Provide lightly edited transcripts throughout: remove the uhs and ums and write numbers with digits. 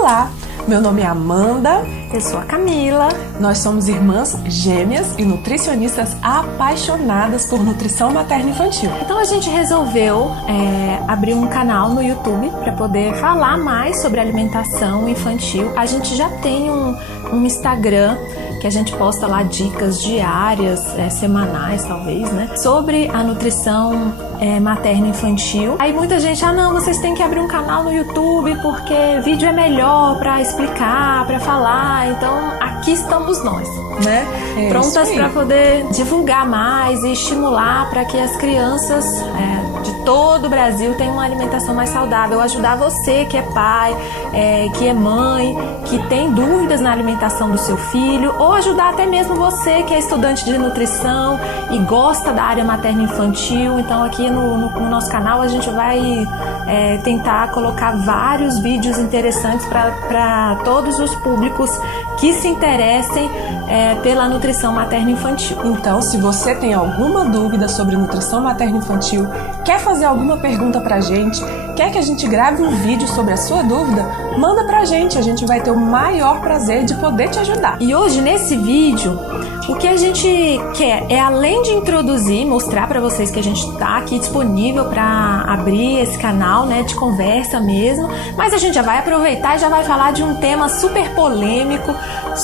Olá, meu nome é Amanda. Eu sou a Camila. Nós somos irmãs gêmeas e nutricionistas apaixonadas por nutrição materno-infantil. Então a gente resolveu abrir um canal no YouTube para poder falar mais sobre alimentação infantil. A gente já tem um Instagram que a gente posta lá dicas diárias, semanais talvez, né? Sobre a nutrição materno-infantil. Aí muita gente, não, vocês têm que abrir um canal no YouTube porque vídeo é melhor para explicar, para falar. Então aqui estamos nós, né? Prontas para poder divulgar mais e estimular para que as crianças de todo o Brasil tenham uma alimentação mais saudável. Ajudar você que é pai, que é mãe, que tem dúvidas na alimentação do seu filho, ou ajudar até mesmo você que é estudante de nutrição e gosta da área materno-infantil. Então aqui no nosso canal a gente vai tentar colocar vários vídeos interessantes para todos os públicos que se interessem pela nutrição materno-infantil. Então, se você tem alguma dúvida sobre nutrição materno-infantil, quer fazer alguma pergunta pra gente, quer que a gente grave um vídeo sobre a sua dúvida, manda pra gente, a gente vai ter o maior prazer de poder te ajudar. E hoje, nesse vídeo, o que a gente quer é, além de introduzir, mostrar para vocês que a gente está aqui disponível para abrir esse canal, né, de conversa mesmo, mas a gente já vai aproveitar e já vai falar de um tema super polêmico,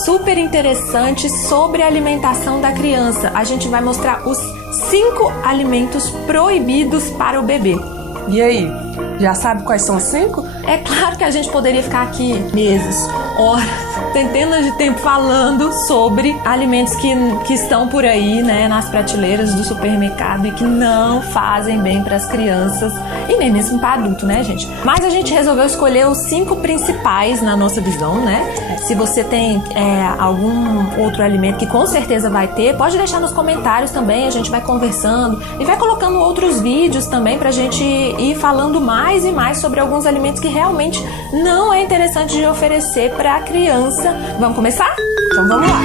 super interessante sobre a alimentação da criança. A gente vai mostrar os 5 alimentos proibidos para o bebê. E aí, já sabe quais são os 5? É claro que a gente poderia ficar aqui meses, horas, centenas de tempo falando sobre alimentos que estão por aí, né, nas prateleiras do supermercado e que não fazem bem para as crianças e nem mesmo para adulto, né, gente? Mas a gente resolveu escolher os 5 principais na nossa visão, né? Se você tem algum outro alimento que com certeza vai ter, pode deixar nos comentários também, a gente vai conversando e vai colocando outros vídeos também pra gente ir falando mais e mais sobre alguns alimentos que realmente não é interessante de oferecer para a criança. Vamos começar? Então vamos lá!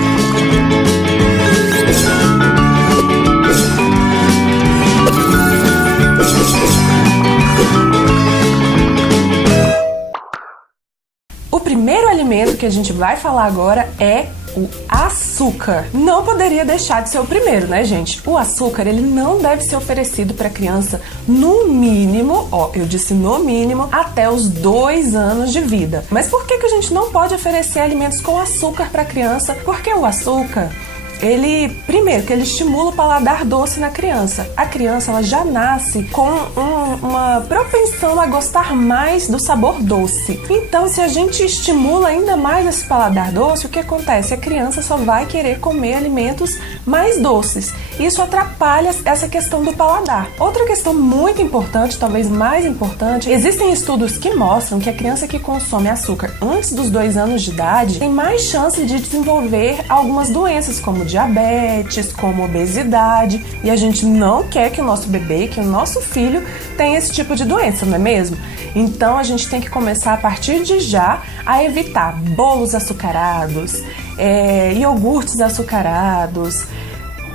O primeiro alimento que a gente vai falar agora é o açúcar. Não poderia deixar de ser o primeiro, né, gente? O açúcar, ele não deve ser oferecido para criança no mínimo, eu disse no mínimo, até os 2 anos de vida. Mas por que a gente não pode oferecer alimentos com açúcar para criança? Porque o açúcar, primeiro, que ele estimula o paladar doce na criança. A criança, ela já nasce com uma propensão a gostar mais do sabor doce. Então, se a gente estimula ainda mais esse paladar doce, o que acontece? A criança só vai querer comer alimentos mais doces. Isso atrapalha essa questão do paladar. Outra questão muito importante, talvez mais importante, existem estudos que mostram que a criança que consome açúcar antes dos 2 anos de idade tem mais chance de desenvolver algumas doenças, como diabetes, como obesidade, e a gente não quer que o nosso bebê, que o nosso filho tenha esse tipo de doença, não é mesmo? Então a gente tem que começar a partir de já a evitar bolos açucarados, iogurtes açucarados,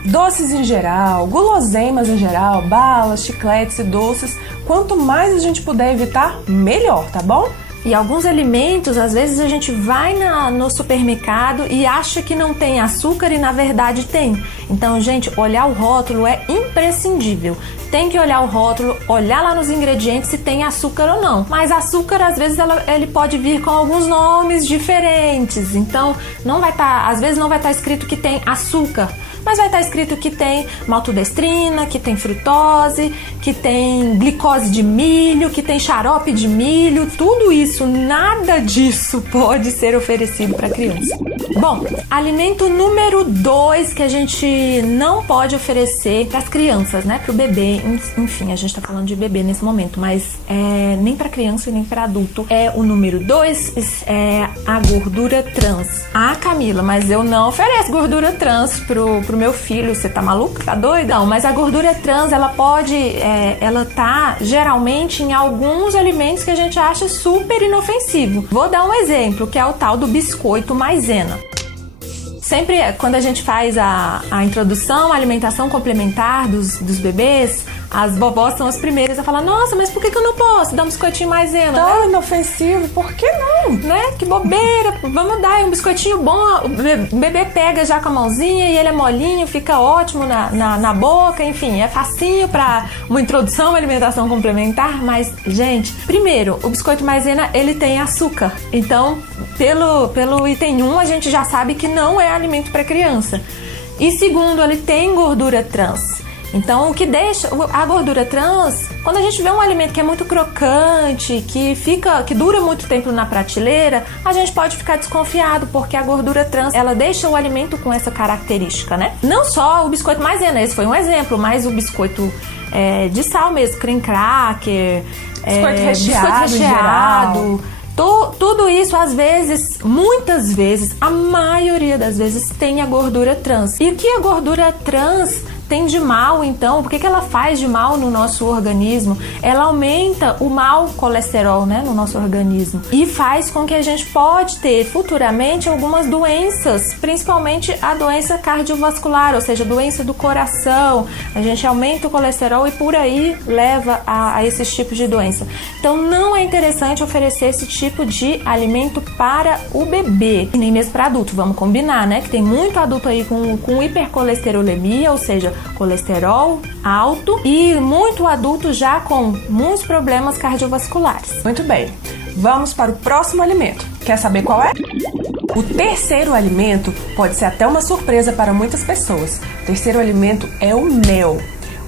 doces em geral, guloseimas em geral, balas, chicletes e doces. Quanto mais a gente puder evitar, melhor, tá bom? E alguns alimentos, às vezes a gente vai no supermercado e acha que não tem açúcar e na verdade tem. Então, gente, olhar o rótulo é imprescindível. Tem que olhar o rótulo, olhar lá nos ingredientes se tem açúcar ou não. Mas açúcar, às vezes, ele pode vir com alguns nomes diferentes. Então, às vezes não vai estar escrito que tem açúcar, mas vai estar escrito que tem maltodestrina, que tem frutose, que tem glicose de milho, que tem xarope de milho. Tudo isso, nada disso pode ser oferecido para criança. Bom, alimento número 2 que a gente não pode oferecer para as crianças, né? Para o bebê, enfim, a gente está falando de bebê nesse momento, mas nem para criança e nem para adulto. O número 2 é a gordura trans. Camila, mas eu não ofereço gordura trans pro meu filho, você tá maluco? Tá doido? Não, mas a gordura trans, ela tá geralmente em alguns alimentos que a gente acha super inofensivo. Vou dar um exemplo, que é o tal do biscoito maisena. Sempre quando a gente faz a introdução à alimentação complementar dos bebês, As vovós são as primeiras a falar, nossa, mas por que eu não posso dar um biscoitinho maisena? Tão Né? inofensivo, por que não? Né? Que bobeira, vamos dar um biscoitinho bom, o bebê pega já com a mãozinha e ele é molinho, fica ótimo na boca, enfim, é facinho para uma introdução à alimentação complementar, mas, gente, primeiro, o biscoito maisena, ele tem açúcar, então, pelo item 1, a gente já sabe que não é alimento para criança. E segundo, ele tem gordura trans. Então, o que deixa a gordura trans, quando a gente vê um alimento que é muito crocante, que dura muito tempo na prateleira, a gente pode ficar desconfiado, porque a gordura trans, ela deixa o alimento com essa característica, né? Não só o biscoito maisena, esse foi um exemplo, mas o biscoito de sal mesmo, cream cracker, biscoito biscoito recheado. Tudo isso, às vezes, muitas vezes, a maioria das vezes, tem a gordura trans. E o que a gordura trans tem de mal, então? Por que ela faz de mal no nosso organismo? Ela aumenta o mau colesterol, né, no nosso organismo e faz com que a gente pode ter futuramente algumas doenças, principalmente a doença cardiovascular, ou seja, doença do coração. A gente aumenta o colesterol e por aí leva a esses tipos de doença. Então não é interessante oferecer esse tipo de alimento para o bebê, e nem mesmo para adulto. Vamos combinar, né, que tem muito adulto aí com hipercolesterolemia, ou seja, colesterol alto, e muito adulto já com muitos problemas cardiovasculares. Muito bem, vamos para o próximo alimento. Quer saber qual é? O terceiro alimento pode ser até uma surpresa para muitas pessoas. O terceiro alimento é o mel.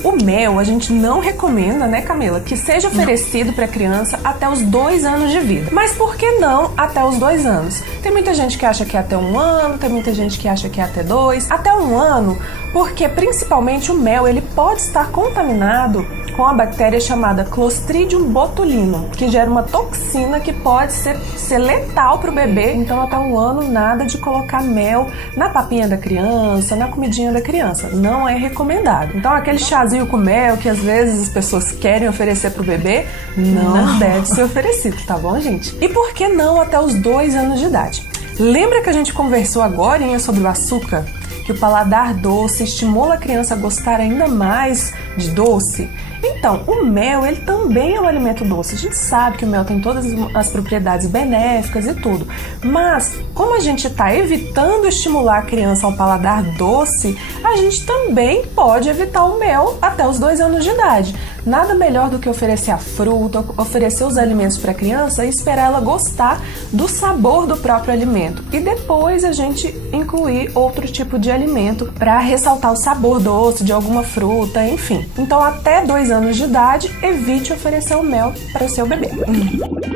O mel a gente não recomenda, né, Camila, que seja oferecido para criança até os 2 anos de vida. Mas por que não até os 2 anos? Tem muita gente que acha que é até 1 ano, tem muita gente que acha que é até 2. Até 1 ano, porque principalmente o mel ele pode estar contaminado com a bactéria chamada Clostridium botulinum, que gera uma toxina que pode ser letal para o bebê. Então, até 1 ano, nada de colocar mel na papinha da criança, na comidinha da criança. Não é recomendado. Então, aquele chazinho com mel que às vezes as pessoas querem oferecer para o bebê, não deve ser oferecido, tá bom, gente? E por que não até os 2 anos de idade? Lembra que a gente conversou agora sobre o açúcar? Que o paladar doce estimula a criança a gostar ainda mais de doce? Então, o mel, ele também é um alimento doce. A gente sabe que o mel tem todas as propriedades benéficas e tudo. Mas, como a gente está evitando estimular a criança ao paladar doce, a gente também pode evitar o mel até os 2 anos de idade. Nada melhor do que oferecer a fruta, oferecer os alimentos para a criança e esperar ela gostar do sabor do próprio alimento. E depois a gente incluir outro tipo de alimento para ressaltar o sabor doce de alguma fruta, enfim. Então, até 2 anos de idade, evite oferecer o mel para o seu bebê.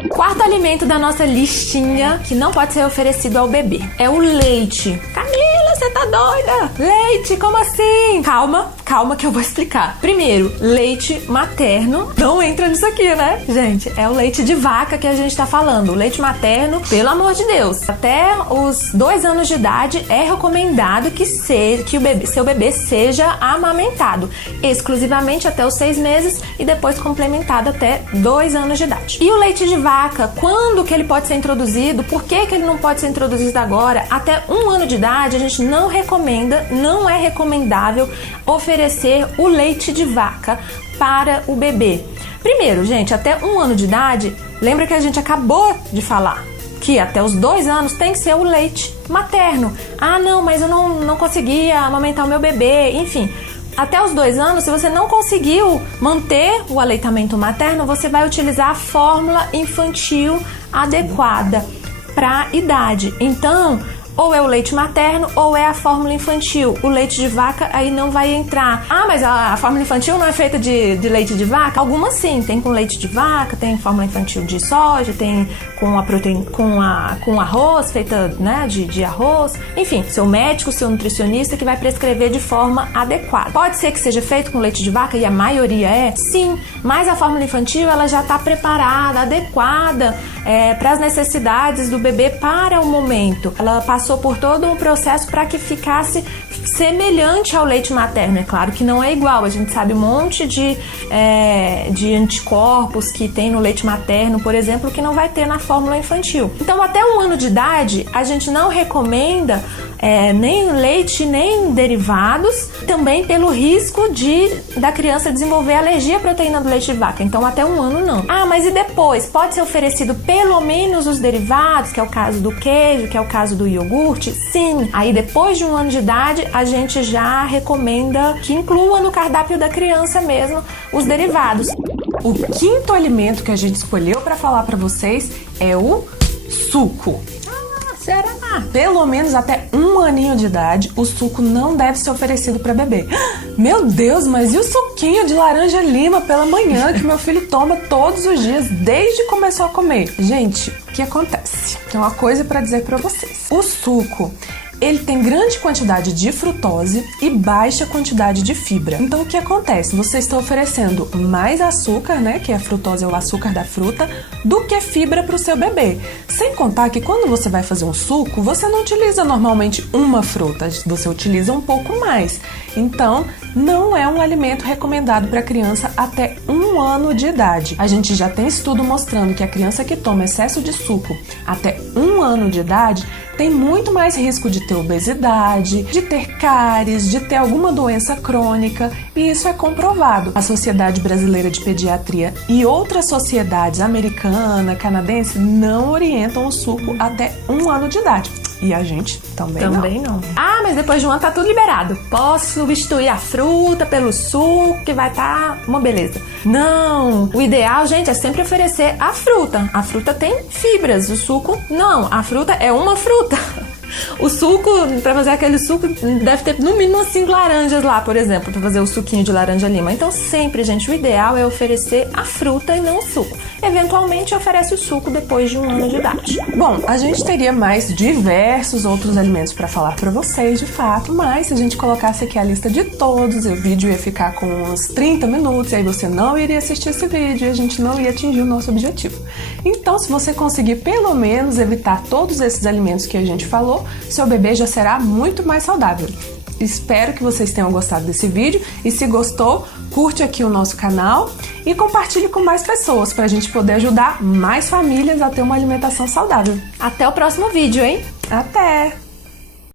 Quarto alimento da nossa listinha que não pode ser oferecido ao bebê é o leite. Camila, você tá doida? Leite, como assim? Calma que eu vou explicar. Primeiro, leite materno não entra nisso aqui, né? Gente, é o leite de vaca que a gente tá falando. O leite materno, pelo amor de Deus, até os 2 anos de idade é recomendado que seu bebê seja amamentado exclusivamente até os 6 meses e depois complementado até 2 anos de idade. E o leite de vaca, quando que ele pode ser introduzido? Por que ele não pode ser introduzido agora? Até 1 ano de idade a gente não recomenda, não é recomendável oferecer o leite de vaca para o bebê. Primeiro, gente, até 1 ano de idade, lembra que a gente acabou de falar que até os 2 anos tem que ser o leite materno. Ah, não, mas eu não conseguia amamentar o meu bebê, enfim. Até os 2 anos, se você não conseguiu manter o aleitamento materno, você vai utilizar a fórmula infantil adequada para a idade. Então, ou é o leite materno ou é a fórmula infantil. O leite de vaca aí não vai entrar. Ah, mas a fórmula infantil não é feita de leite de vaca? Algumas sim, tem com leite de vaca, tem fórmula infantil de soja, tem com a proteína, com arroz, feita, né, de arroz. Enfim, seu médico, seu nutricionista que vai prescrever de forma adequada. Pode ser que seja feito com leite de vaca e a maioria é? Sim, mas a fórmula infantil ela já está preparada, adequada para as necessidades do bebê para o momento. Ela passou por todo um processo para que ficasse semelhante ao leite materno. É claro que não é igual, a gente sabe um monte de anticorpos que tem no leite materno, por exemplo, que não vai ter na fórmula infantil. Então, até 1 ano de idade, a gente não recomenda nem leite, nem derivados, também pelo risco da criança desenvolver alergia à proteína do leite de vaca. Então, até 1 ano não. Ah, mas e depois? Pode ser oferecido pelo menos os derivados, que é o caso do queijo, que é o caso do iogurte? Sim. Aí, depois de 1 ano de idade, a gente já recomenda que inclua no cardápio da criança mesmo os derivados. O quinto alimento que a gente escolheu para falar para vocês é o suco. Será? Pelo menos até 1 aninho de idade, o suco não deve ser oferecido para bebê. Meu Deus, mas e o suquinho de laranja lima pela manhã que meu filho toma todos os dias desde que começou a comer? Gente, o que acontece? Tem uma coisa para dizer para vocês. O suco, ele tem grande quantidade de frutose e baixa quantidade de fibra. Então, o que acontece? Você está oferecendo mais açúcar, né, que a frutose é o açúcar da fruta, do que fibra para o seu bebê. Sem contar que quando você vai fazer um suco, você não utiliza normalmente uma fruta, você utiliza um pouco mais. Então, não é um alimento recomendado para criança até 1 ano de idade. A gente já tem estudo mostrando que a criança que toma excesso de suco até 1 ano de idade tem muito mais risco de ter obesidade, de ter cáries, de ter alguma doença crônica, e isso é comprovado. A Sociedade Brasileira de Pediatria e outras sociedades americana, canadense, não orientam o suco até 1 ano de idade. E a gente também não. Ah, mas depois de 1 ano tá tudo liberado. Posso substituir a fruta pelo suco, que vai estar uma beleza. Não! O ideal, gente, é sempre oferecer a fruta. A fruta tem fibras, o suco não. A fruta é uma fruta. O suco, pra fazer aquele suco, deve ter no mínimo 5 laranjas lá, por exemplo, pra fazer o suquinho de laranja lima. Então sempre, gente, o ideal é oferecer a fruta e não o suco. Eventualmente oferece o suco depois de 1 ano de idade. Bom, a gente teria mais diversos outros alimentos para falar para vocês, de fato, mas se a gente colocasse aqui a lista de todos, o vídeo ia ficar com uns 30 minutos, e aí você não iria assistir esse vídeo e a gente não ia atingir o nosso objetivo. Então, se você conseguir pelo menos evitar todos esses alimentos que a gente falou, seu bebê já será muito mais saudável. Espero que vocês tenham gostado desse vídeo e se gostou, curte aqui o nosso canal e compartilhe com mais pessoas para a gente poder ajudar mais famílias a ter uma alimentação saudável. Até o próximo vídeo, hein? Até!